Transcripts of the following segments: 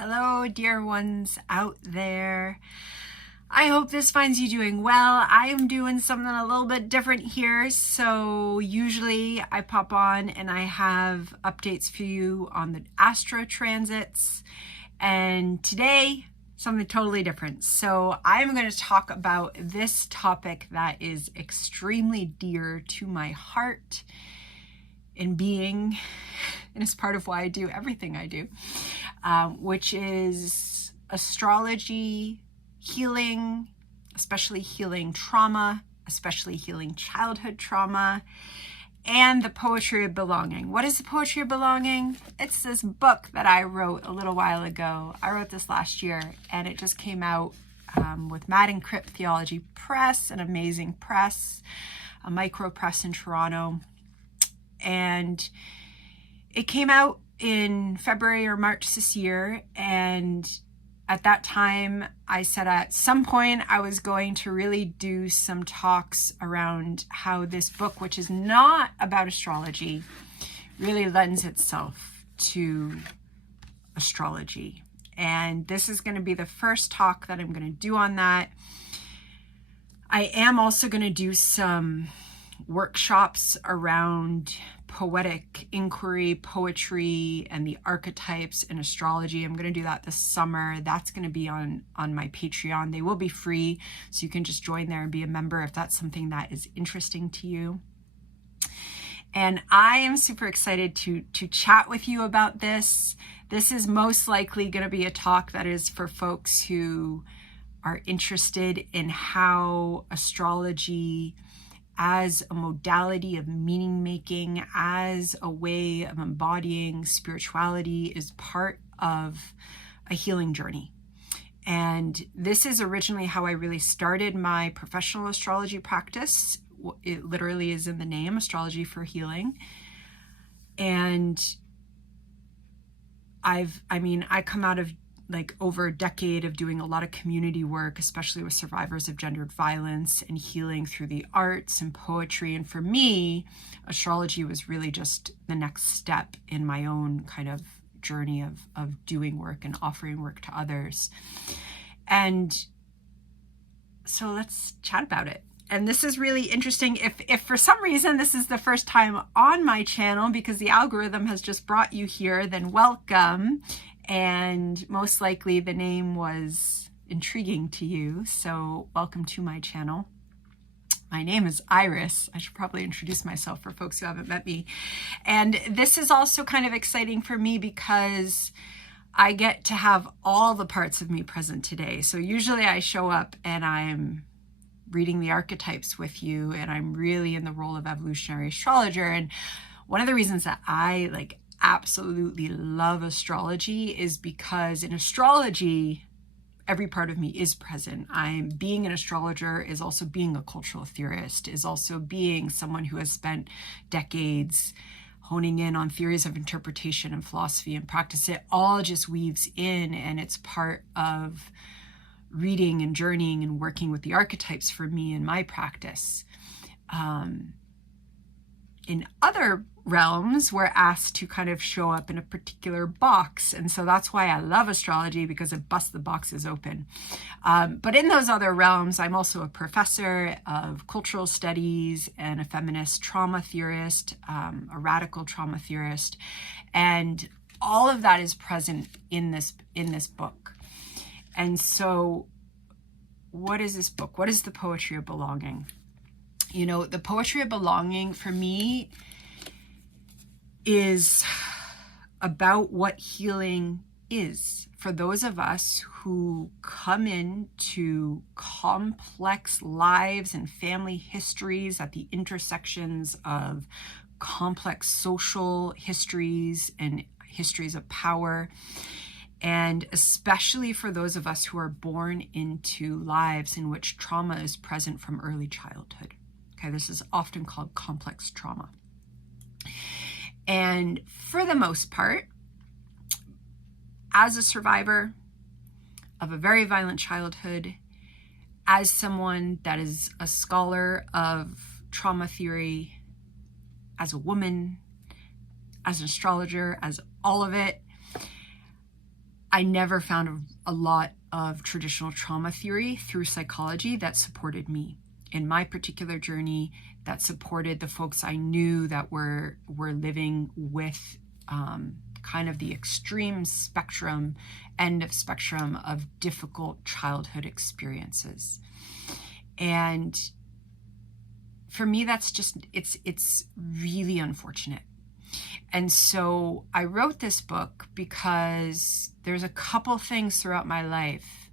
Hello, dear ones out there. I hope this finds you doing well. I am doing something a little bit different here. So usually I pop on and I have updates for you on the astro transits. And today, something totally different. So I'm going to talk about this topic that is extremely dear to my heart in being, and it's part of why I do everything I do, which is astrology, healing, especially healing trauma, especially healing childhood trauma, and the poetry of belonging. What is the poetry of belonging? It's this book that I wrote a little while ago. I wrote this last year, and it just came out with Mad and Crypt Theology Press, an amazing press, a micro press in Toronto. And it came out in February or March this year, and at that time I said at some point I was going to really do some talks around how this book, which is not about astrology, really lends itself to astrology. And this is going to be the first talk that I'm going to do on that. I am also going to do some workshops around poetic inquiry, poetry, and the archetypes in astrology. I'm going to do that this summer. That's going to be on my Patreon. They will be free, so you can just join there and be a member if that's something that is interesting to you. And I am super excited to chat with you about this. This is most likely going to be a talk that is for folks who are interested in how astrology as a modality of meaning making, as a way of embodying spirituality, is part of a healing journey. And this is originally how I really started my professional astrology practice. It literally is in the name, Astrology for Healing. And I come out of like over a decade of doing a lot of community work, especially with survivors of gendered violence, and healing through the arts and poetry. And for me, astrology was really just the next step in my own kind of journey of doing work and offering work to others. And so let's chat about it. And this is really interesting. If for some reason this is the first time on my channel because the algorithm has just brought you here, then welcome. And most likely the name was intriguing to you, so welcome to my channel. My name is Iris. I should probably introduce myself for folks who haven't met me. And this is also kind of exciting for me because I get to have all the parts of me present today. So usually I show up and I'm reading the archetypes with you, and I'm really in the role of evolutionary astrologer. And one of the reasons that I absolutely love astrology is because in astrology, every part of me is present. Being an astrologer is also being a cultural theorist, is also being someone who has spent decades honing in on theories of interpretation and philosophy and practice. It all just weaves in, and it's part of reading and journeying and working with the archetypes for me in my practice. In other realms, we're asked to kind of show up in a particular box. And so that's why I love astrology, because it busts the boxes open. But in those other realms, I'm also a professor of cultural studies and a feminist trauma theorist, a radical trauma theorist. And all of that is present in this book. And so what is this book? What is the poetry of belonging? You know, the poetry of belonging for me is about what healing is for those of us who come into complex lives and family histories at the intersections of complex social histories and histories of power. And especially for those of us who are born into lives in which trauma is present from early childhood. Okay, this is often called complex trauma. And for the most part, as a survivor of a very violent childhood, as someone that is a scholar of trauma theory, as a woman, as an astrologer, as all of it, I never found a lot of traditional trauma theory through psychology that supported me in my particular journey, that supported the folks I knew that were living with kind of the extreme spectrum, end of spectrum of difficult childhood experiences. And for me, that's just, it's really unfortunate. And so I wrote this book because there's a couple things throughout my life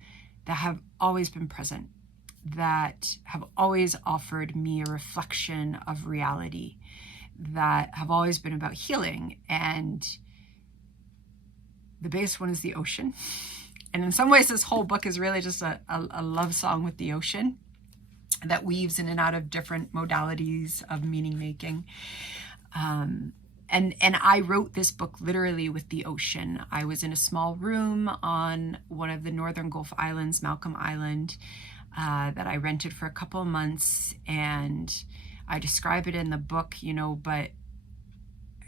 that have always been present, that have always offered me a reflection of reality, that have always been about healing. And the biggest one is the ocean. And in some ways, this whole book is really just a love song with the ocean that weaves in and out of different modalities of meaning making. And I wrote this book literally with the ocean. I was in a small room on one of the northern Gulf Islands, Malcolm Island, that I rented for a couple of months. And I describe it in the book, but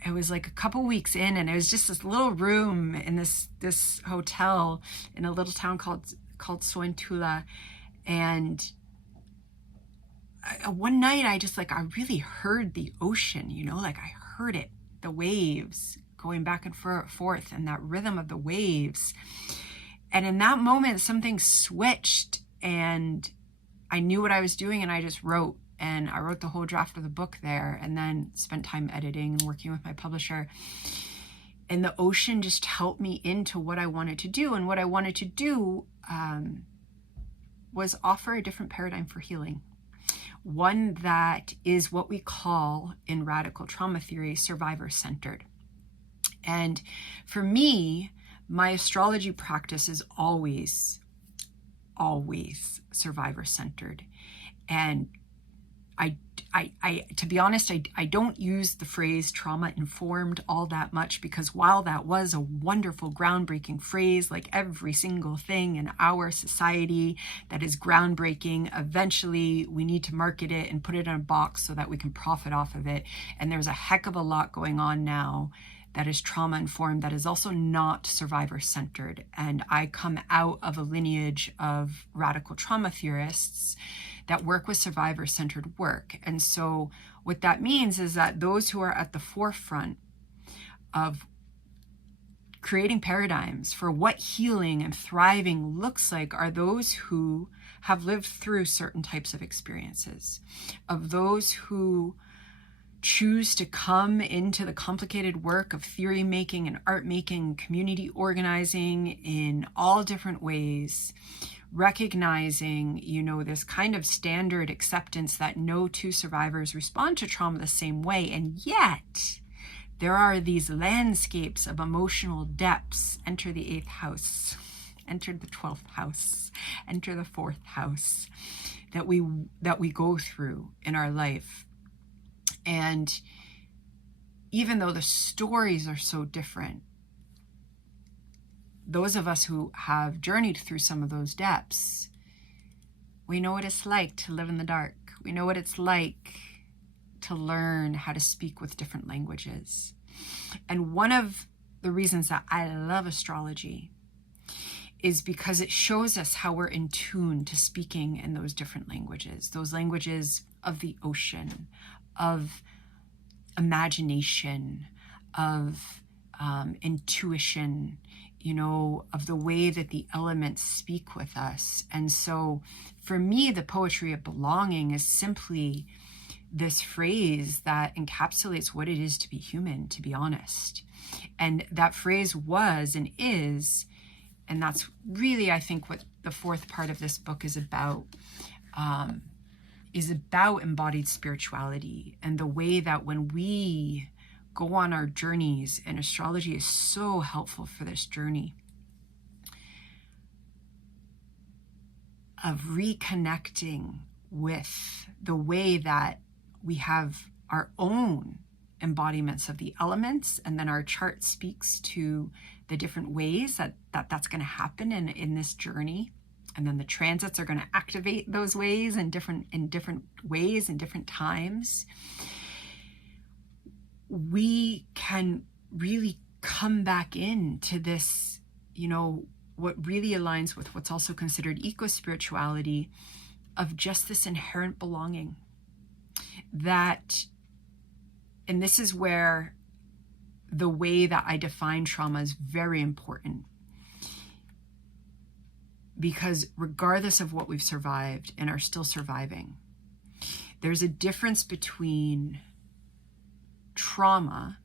it was like a couple weeks in, and it was just this little room in this hotel in a little town called Sointula. And one night I really heard the ocean, I heard it, the waves going back and forth, and that rhythm of the waves. And in that moment, something switched, and I knew what I was doing, and I just wrote. And I wrote the whole draft of the book there, and then spent time editing and working with my publisher. And the ocean just helped me into what I wanted to do. And what I wanted to do was offer a different paradigm for healing. One that is what we call in radical trauma theory, survivor-centered. And for me, my astrology practice is always survivor-centered. And I to be honest, I don't use the phrase trauma-informed all that much, because while that was a wonderful, groundbreaking phrase, like every single thing in our society that is groundbreaking, eventually we need to market it and put it in a box so that we can profit off of it. And there's a heck of a lot going on now that is trauma-informed, that is also not survivor-centered. And I come out of a lineage of radical trauma theorists that work with survivor-centered work. And so what that means is that those who are at the forefront of creating paradigms for what healing and thriving looks like are those who have lived through certain types of experiences, of those who choose to come into the complicated work of theory making and art making, community organizing in all different ways, recognizing, this kind of standard acceptance that no two survivors respond to trauma the same way. And yet there are these landscapes of emotional depths. Enter the 8th house, enter the 12th house, enter the 4th house, that we go through in our life. And even though the stories are so different, those of us who have journeyed through some of those depths, we know what it's like to live in the dark. We know what it's like to learn how to speak with different languages. And one of the reasons that I love astrology is because it shows us how we're in tune to speaking in those different languages, those languages of the ocean, of imagination, of intuition, of the way that the elements speak with us. And so for me, the poetry of belonging is simply this phrase that encapsulates what it is to be human, to be honest. And that phrase was and is, and that's really, I think, what the 4th part of this book is about embodied spirituality, and the way that when we go on our journeys, and astrology is so helpful for this journey of reconnecting with the way that we have our own embodiments of the elements, and then our chart speaks to the different ways that's going to happen in this journey. And then the transits are going to activate those ways in different ways, in different times. We can really come back into this, what really aligns with what's also considered eco-spirituality, of just this inherent belonging. And this is where the way that I define trauma is very important. Because regardless of what we've survived and are still surviving, there's a difference between trauma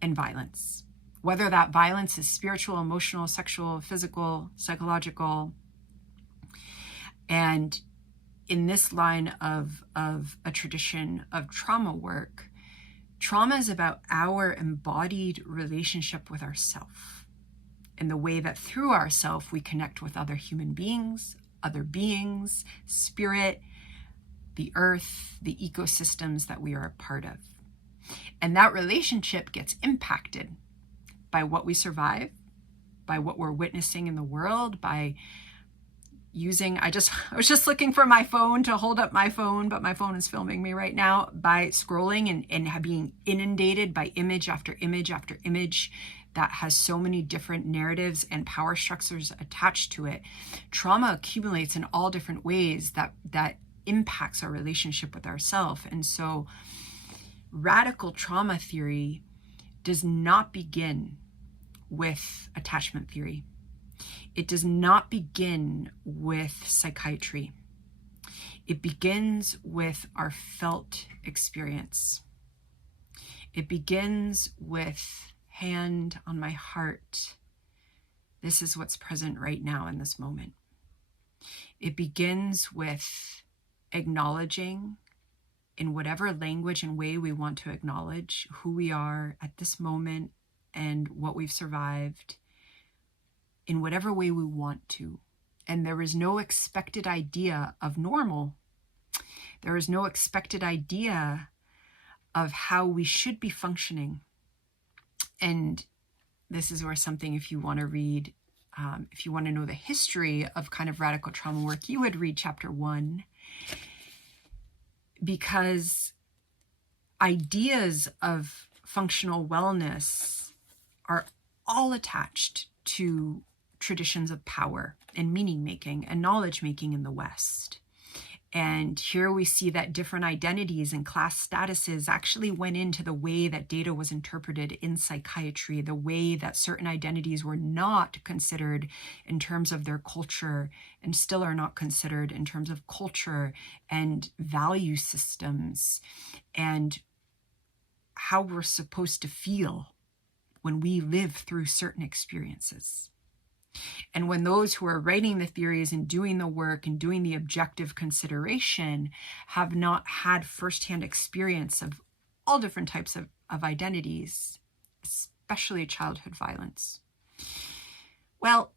and violence. Whether that violence is spiritual, emotional, sexual, physical, psychological. And in this line of a tradition of trauma work, trauma is about our embodied relationship with ourself, and the way that through ourself we connect with other human beings, spirit, the earth, the ecosystems that we are a part of. And that relationship gets impacted by what we survive, by what we're witnessing in the world, by using, I was just looking for my phone to hold up my phone, but my phone is filming me right now, by scrolling and being inundated by image after image after image that has so many different narratives and power structures attached to it. Trauma accumulates in all different ways that impacts our relationship with ourselves. And so radical trauma theory does not begin with attachment theory. It does not begin with psychiatry. It begins with our felt experience. It begins with hand on my heart. This is what's present right now in this moment. It begins with acknowledging, in whatever language and way we want to acknowledge, who we are at this moment and what we've survived, in whatever way we want to. And there is no expected idea of normal. There is no expected idea of how we should be functioning. And this is where something, if you want to read, if you want to know the history of kind of radical trauma work, you would read chapter 1. Because ideas of functional wellness are all attached to traditions of power and meaning making and knowledge making in the West. And here we see that different identities and class statuses actually went into the way that data was interpreted in psychiatry, the way that certain identities were not considered in terms of their culture and still are not considered in terms of culture and value systems and how we're supposed to feel when we live through certain experiences. And when those who are writing the theories and doing the work and doing the objective consideration have not had firsthand experience of all different types of identities, especially childhood violence, well,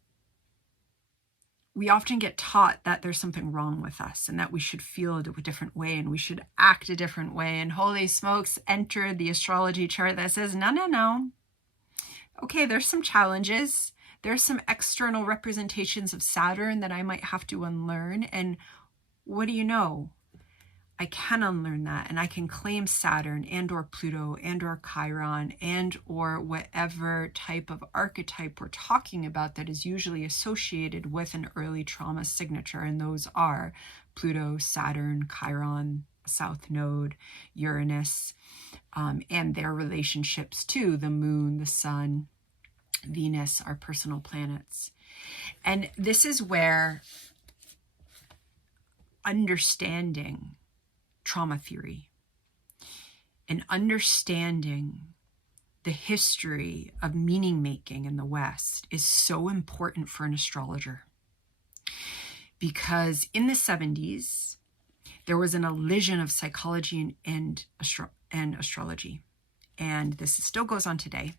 we often get taught that there's something wrong with us and that we should feel a different way and we should act a different way. And holy smokes, enter the astrology chart that says, no. Okay, there's some challenges. There's some external representations of Saturn that I might have to unlearn. And what do you know? I can unlearn that and I can claim Saturn and or Pluto and or Chiron and or whatever type of archetype we're talking about that is usually associated with an early trauma signature. And those are Pluto, Saturn, Chiron, South Node, Uranus, and their relationships to the moon, the sun, Venus, our personal planets. And this is where understanding trauma theory and understanding the history of meaning making in the West is so important for an astrologer. Because in the 70s, there was an elision of psychology and astrology. And this still goes on today.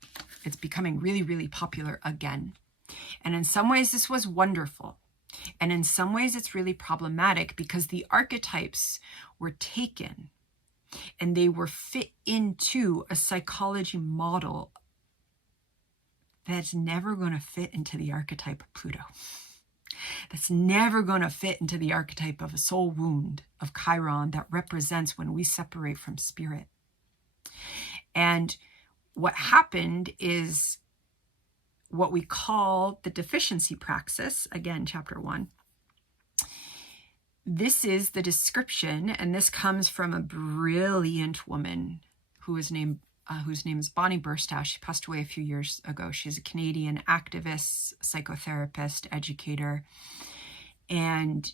It's becoming really, really popular again. And in some ways, this was wonderful. And in some ways, it's really problematic because the archetypes were taken and they were fit into a psychology model that's never going to fit into the archetype of Pluto. That's never going to fit into the archetype of a soul wound of Chiron that represents when we separate from spirit. And what happened is what we call the deficiency praxis, again, chapter 1. This is the description, and this comes from a brilliant woman whose name is Bonnie Burstow. She passed away a few years ago. She's a Canadian activist, psychotherapist, educator, and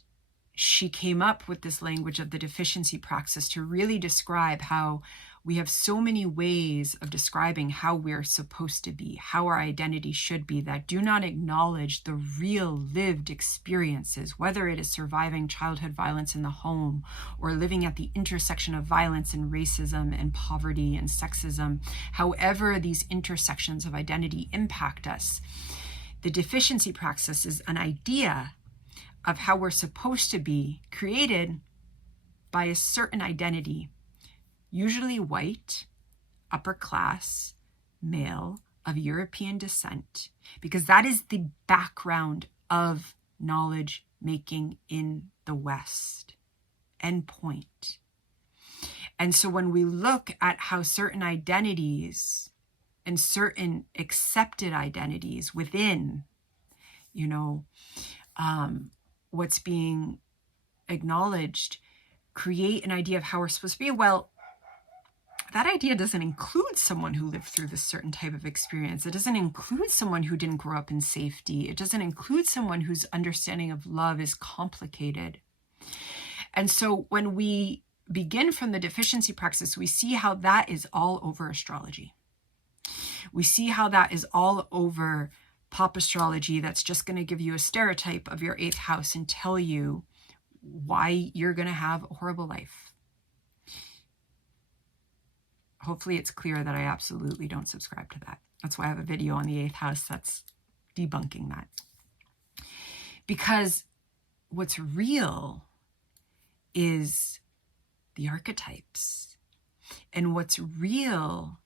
she came up with this language of the deficiency praxis to really describe how we have so many ways of describing how we're supposed to be, how our identity should be, that do not acknowledge the real lived experiences, whether it is surviving childhood violence in the home or living at the intersection of violence and racism and poverty and sexism, however these intersections of identity impact us. The deficiency praxis is an idea of how we're supposed to be, created by a certain identity, usually white, upper class, male, of European descent, because that is the background of knowledge making in the West. End point. And so when we look at how certain identities and certain accepted identities within, what's being acknowledged, create an idea of how we're supposed to be, well, that idea doesn't include someone who lived through this certain type of experience. It doesn't include someone who didn't grow up in safety. It doesn't include someone whose understanding of love is complicated. And so when we begin from the deficiency praxis, we see how that is all over astrology. We see how that is all over pop astrology. That's just going to give you a stereotype of your 8th house and tell you why you're going to have a horrible life. Hopefully it's clear that I absolutely don't subscribe to that. That's why I have a video on the 8th house that's debunking that. Because what's real is the archetypes. And what's real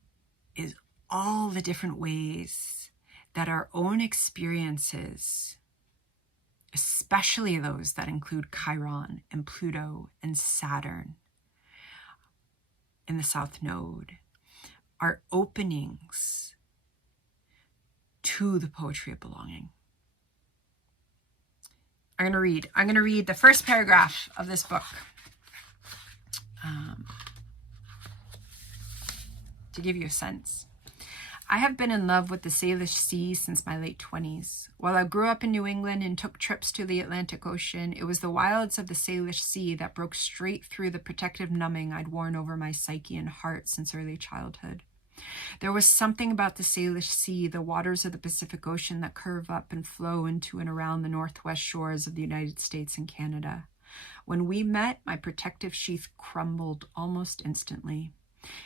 is all the different ways that our own experiences, especially those that include Chiron and Pluto and Saturn in the South Node, are openings to the poetry of belonging. I'm going to read the first paragraph of this book to give you a sense. I have been in love with the Salish Sea since my late 20s. While I grew up in New England and took trips to the Atlantic Ocean, it was the wilds of the Salish Sea that broke straight through the protective numbing I'd worn over my psyche and heart since early childhood. There was something about the Salish Sea, the waters of the Pacific Ocean that curve up and flow into and around the northwest shores of the United States and Canada. When we met, my protective sheath crumbled almost instantly.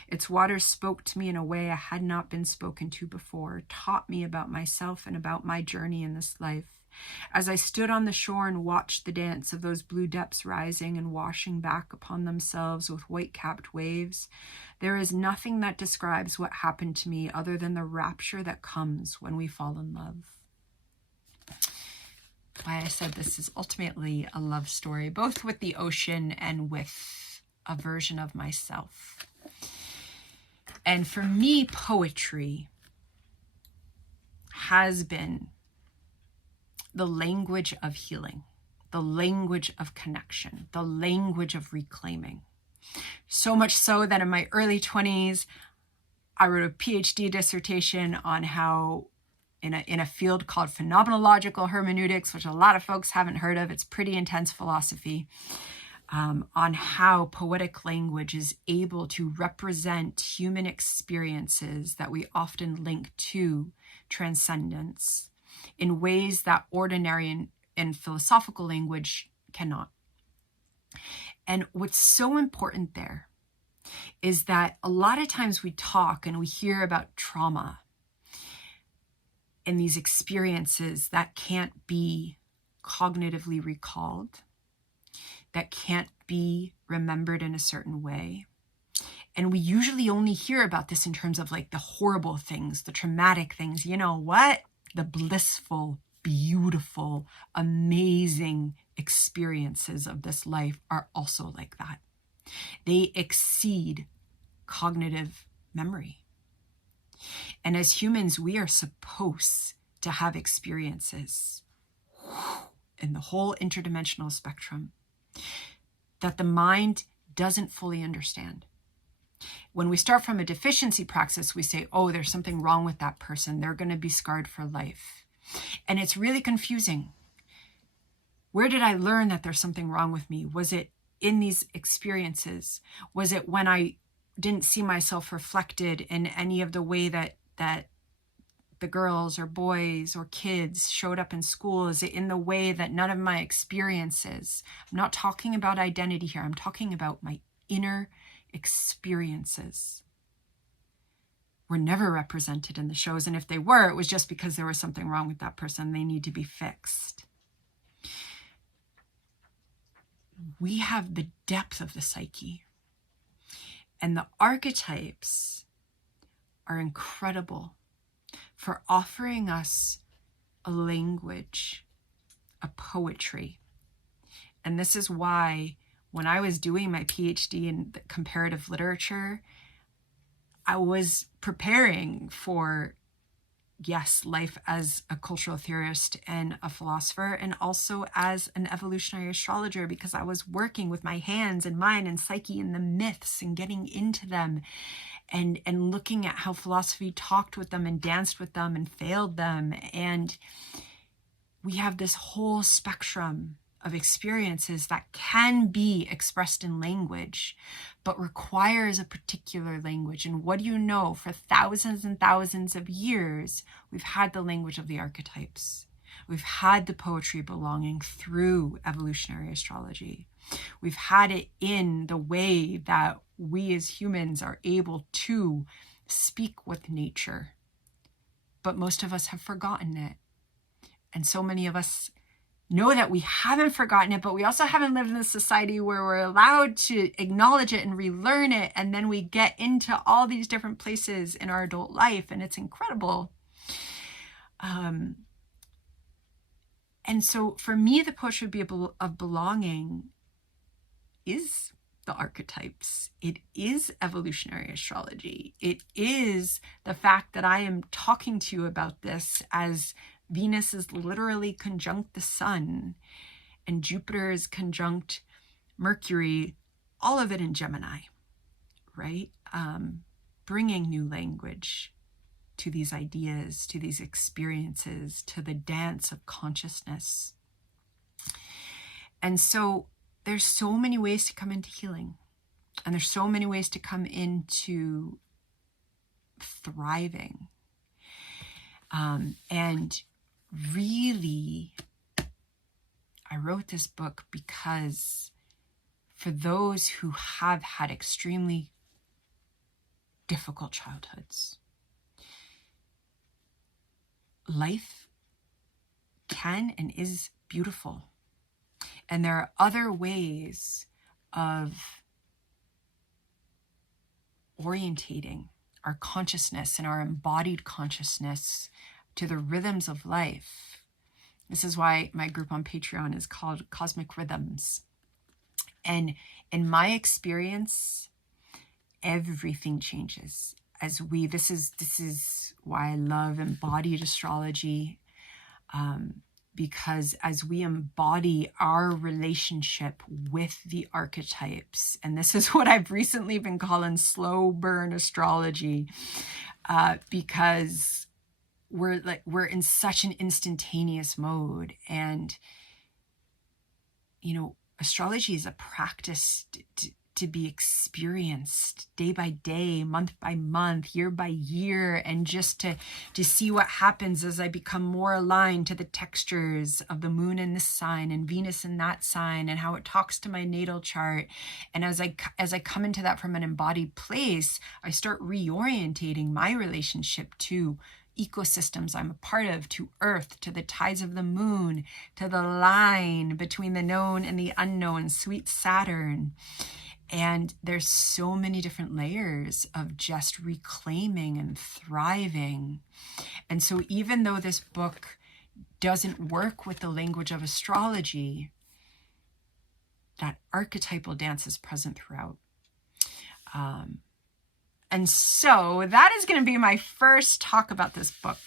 Its waters spoke to me in a way I had not been spoken to before, taught me about myself and about my journey in this life. As I stood on the shore and watched the dance of those blue depths rising and washing back upon themselves with white-capped waves, there is nothing that describes what happened to me other than the rapture that comes when we fall in love. Why I said this is ultimately a love story, both with the ocean and with a version of myself. And for me, poetry has been the language of healing, the language of connection, the language of reclaiming. So much so that in my early 20s, I wrote a PhD dissertation on how, in a field called phenomenological hermeneutics, which a lot of folks haven't heard of, it's pretty intense philosophy, on how poetic language is able to represent human experiences that we often link to transcendence in ways that ordinary and philosophical language cannot. And what's so important there is that a lot of times we talk and we hear about trauma and these experiences that can't be cognitively recalled, that can't be remembered in a certain way. And we usually only hear about this in terms of like the horrible things, the traumatic things. You know what? The blissful, beautiful, amazing experiences of this life are also like that. They exceed cognitive memory. And as humans, we are supposed to have experiences in the whole interdimensional spectrum that the mind doesn't fully understand. When we start from a deficiency praxis, we say, oh, there's something wrong with that person. They're going to be scarred for life. And it's really confusing. Where did I learn that there's something wrong with me? Was it in these experiences? Was it when I didn't see myself reflected in any of the way that the girls or boys or kids showed up in school? Is it in the way that none of my experiences? I'm not talking about identity here. I'm talking about my inner experiences were never represented in the shows. And if they were, it was just because there was something wrong with that person. They need to be fixed. We have the depth of the psyche. And the archetypes are incredible for offering us a language, a poetry. And this is why when I was doing my PhD in comparative literature, I was preparing for, yes, life as a cultural theorist and a philosopher, and also as an evolutionary astrologer, because I was working with my hands and mind and psyche and the myths and getting into them and looking at how philosophy talked with them and danced with them and failed them. And we have this whole spectrum of experiences that can be expressed in language, but requires a particular language. And what do you know? For thousands and thousands of years, we've had the language of the archetypes. We've had the poetry belonging through evolutionary astrology. We've had it in the way that we as humans are able to speak with nature. But most of us have forgotten it. And so many of us know that we haven't forgotten it, but we also haven't lived in a society where we're allowed to acknowledge it and relearn it. And then we get into all these different places in our adult life, and it's incredible. And so for me, the poetry of belonging is the archetypes. It is evolutionary astrology. It is the fact that I am talking to you about this as Venus is literally conjunct the sun and Jupiter is conjunct Mercury, all of it in Gemini, right? Bringing new language to these ideas, to these experiences, to the dance of consciousness. And so there's so many ways to come into healing, and there's so many ways to come into thriving. And really, I wrote this book because for those who have had extremely difficult childhoods, life can and is beautiful. And there are other ways of orientating our consciousness and our embodied consciousness to the rhythms of life. This is why my group on Patreon is called Cosmic Rhythms. And in my experience, everything changes as this is why I love embodied astrology, because as we embody our relationship with the archetypes, and this is what I've recently been calling slow burn astrology, because we're in such an instantaneous mode. And astrology is a practice to be experienced day by day, month by month, year by year, and just to see what happens as I become more aligned to the textures of the moon in this sign and Venus in that sign, and how it talks to my natal chart. And as I come into that from an embodied place, I start reorientating my relationship to ecosystems I'm a part of, to Earth, to the tides of the moon, to the line between the known and the unknown, sweet Saturn. And there's so many different layers of just reclaiming and thriving. And so even though this book doesn't work with the language of astrology, that archetypal dance is present throughout. And so that is going to be my first talk about this book.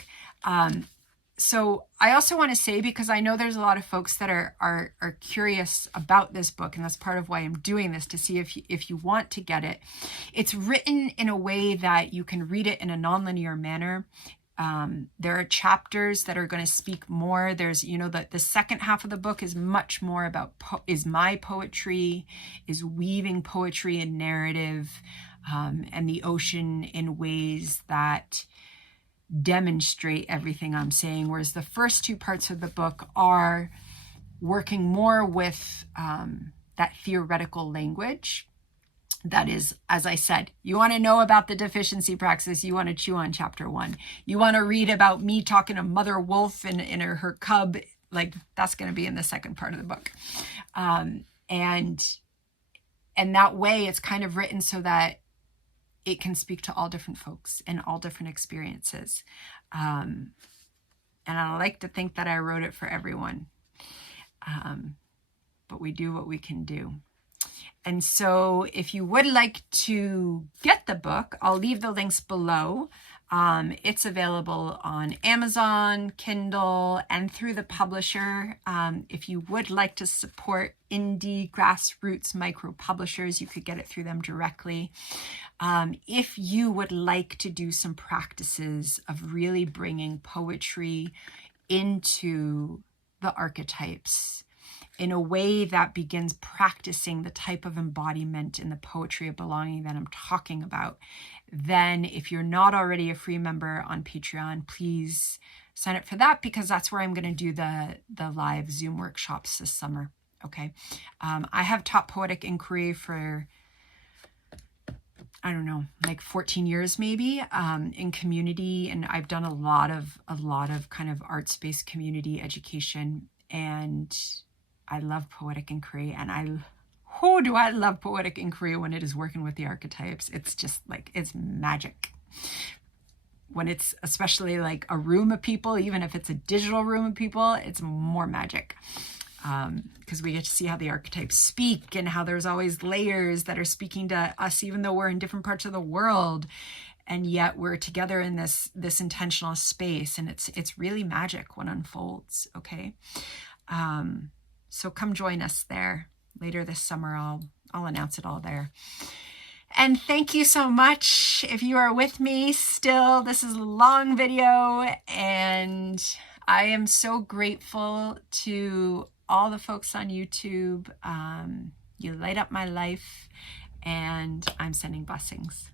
So I also want to say, because I know there's a lot of folks that are curious about this book, and that's part of why I'm doing this, to see if you want to get it. It's written in a way that you can read it in a nonlinear manner. There are chapters that are going to speak more. There's, the second half of the book is much more about is my poetry, is weaving poetry and narrative, and the ocean in ways that demonstrate everything I'm saying, whereas the first two parts of the book are working more with that theoretical language. That is, as I said, you want to know about the deficiency praxis, you want to chew on chapter 1. You want to read about me talking to Mother Wolf and her cub, like that's going to be in the second part of the book. And that way it's kind of written so that it can speak to all different folks and all different experiences. And I like to think that I wrote it for everyone. But we do what we can do. And so if you would like to get the book, I'll leave the links below. It's available on Amazon, Kindle, and through the publisher. If you would like to support indie grassroots micro publishers, you could get it through them directly. If you would like to do some practices of really bringing poetry into the archetypes in a way that begins practicing the type of embodiment in the poetry of belonging that I'm talking about, then if you're not already a free member on Patreon, please sign up for that, because that's where I'm going to do the live Zoom workshops this summer. Okay. I have taught poetic inquiry for, I don't know, like 14 years maybe, in community, and I've done a lot of kind of arts-based community education, and I love poetic inquiry, and do I love poetic inquiry when it is working with the archetypes. It's just like, it's magic. When it's especially like a room of people, even if it's a digital room of people, it's more magic. Because we get to see how the archetypes speak, and how there's always layers that are speaking to us, even though we're in different parts of the world, and yet we're together in this intentional space, and it's really magic when it unfolds. Okay. So come join us there later this summer. I'll announce it all there. And thank you so much if you are with me still. This is a long video, and I am so grateful to all the folks on YouTube. You light up my life, and I'm sending blessings.